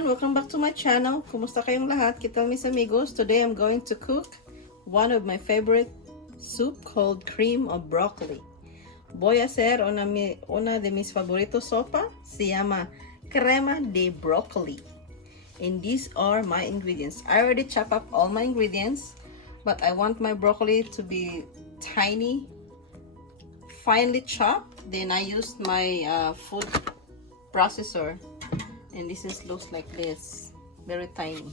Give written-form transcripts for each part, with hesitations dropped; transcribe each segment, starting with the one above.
everyone! Welcome back to my channel. Kumusta kayong lahat? Kita mis amigos. Today I'm going to cook one of my favorite soup called cream of broccoli. Voy a hacer una de mis favoritos sopa. Se llama crema de broccoli. And these are my ingredients. I already chopped up all my ingredients, but I want my broccoli to be tiny, finely chopped. Then I used my food processor. And looks like this, very tiny.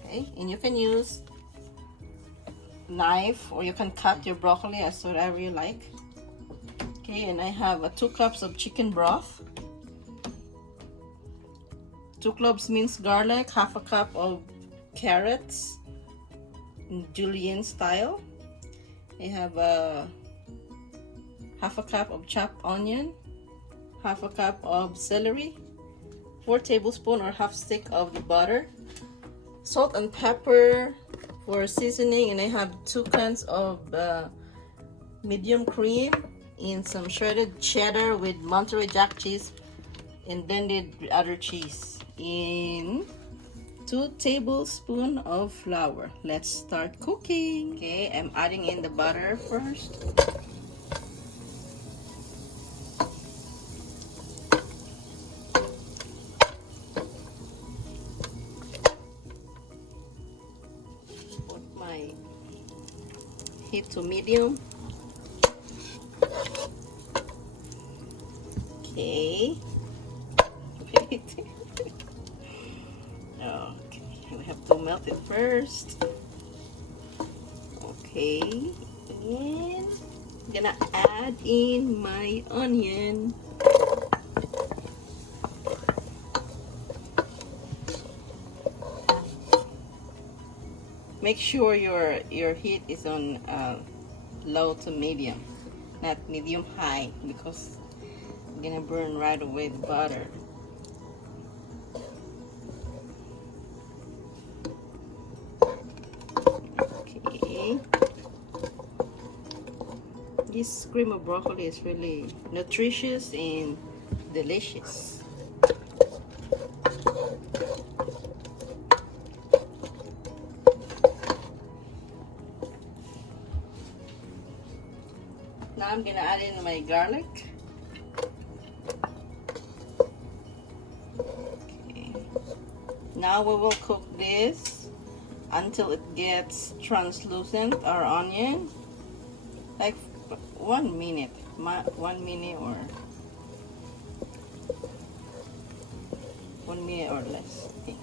Okay, and you can use knife or you can cut your broccoli as whatever you like. Okay, and I have 2 cups of chicken broth, 2 cloves minced garlic, half a cup of carrots in julienne style. I have half a cup of chopped onion, half a cup of celery, 4 tablespoons or half stick of the butter, salt and pepper for seasoning, and I have 2 cans of medium cream and some shredded cheddar with Monterey Jack cheese and blended other cheese, in 2 tablespoons of flour. Let's start cooking. Okay, I'm adding in the butter first. Heat to medium. Okay. Okay, we have to melt it first. Okay, and I'm gonna add in my onion. Make sure your heat is on low to medium, not medium high, because I'm gonna burn right away the butter. Okay, this cream of broccoli is really nutritious and delicious. Now I'm gonna add in my garlic. Okay. Now we will cook this until it gets translucent, our onion, like 1 minute, 1 minute or 1 minute or less. Okay.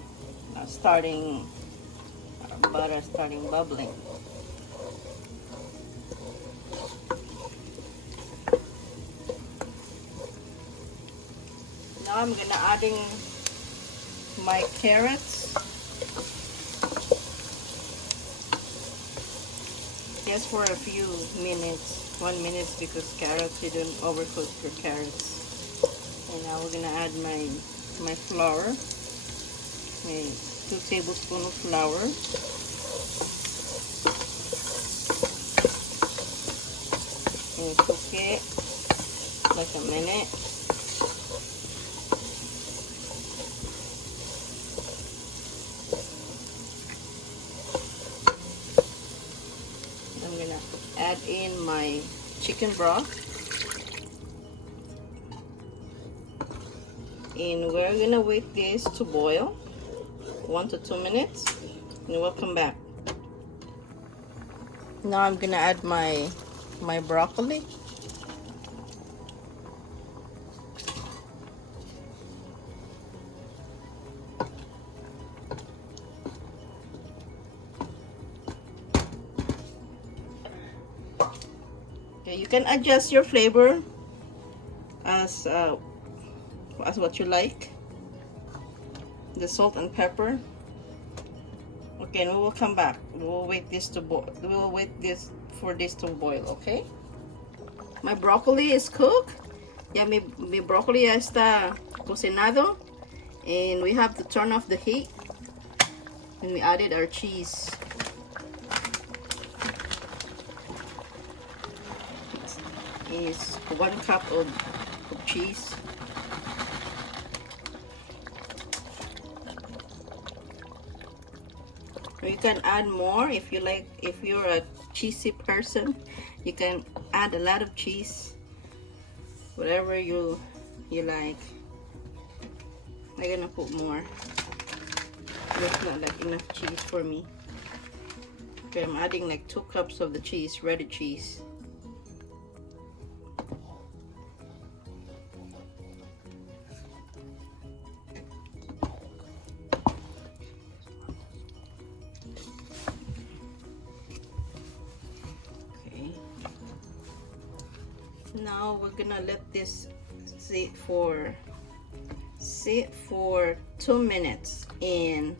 Now our butter starting bubbling. Now I'm gonna add in my carrots, just for a few minutes, 1 minute, because carrots, you don't overcook your carrots. And now we're gonna add my flour, my 2 tablespoons of flour. And cook it like a minute. I'm gonna add in my chicken broth, and we're gonna wait this to boil 1 to 2 minutes, and we'll come back. Now I'm gonna add my broccoli. You can adjust your flavor as what you like. The salt and pepper. Okay, and we will come back. We will wait for this to boil. Okay. My broccoli is cooked. Ya mi broccoli ya está cocinado, and we have to turn off the heat. And we added our cheese. Is 1 cup of cheese. Or you can add more if you like. If you're a cheesy person, you can add a lot of cheese, whatever you like. I'm gonna put more. There's not like enough cheese for me. Okay, I'm adding like 2 cups of the cheese, ready cheese. Okay. Now we're gonna let this sit for 2 minutes. And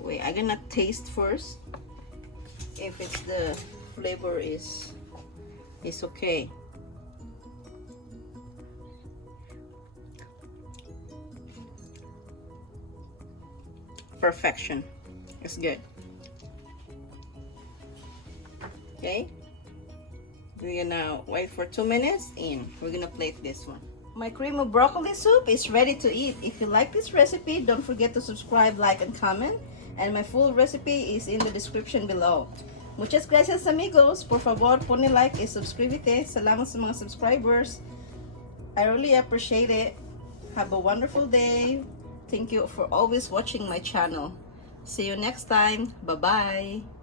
wait, I'm gonna taste first if it's the flavor is okay. Perfection. It's good. Okay, we're gonna wait for 2 minutes and we're gonna plate this one. My cream of broccoli soup is ready to eat. If you like this recipe, don't forget to subscribe, like, and comment. And my full recipe is in the description below. Muchas gracias, amigos. Por favor, ponle like y suscríbete. Salamat sa mga subscribers. I really appreciate it. Have a wonderful day. Thank you for always watching my channel. See you next time. Bye-bye.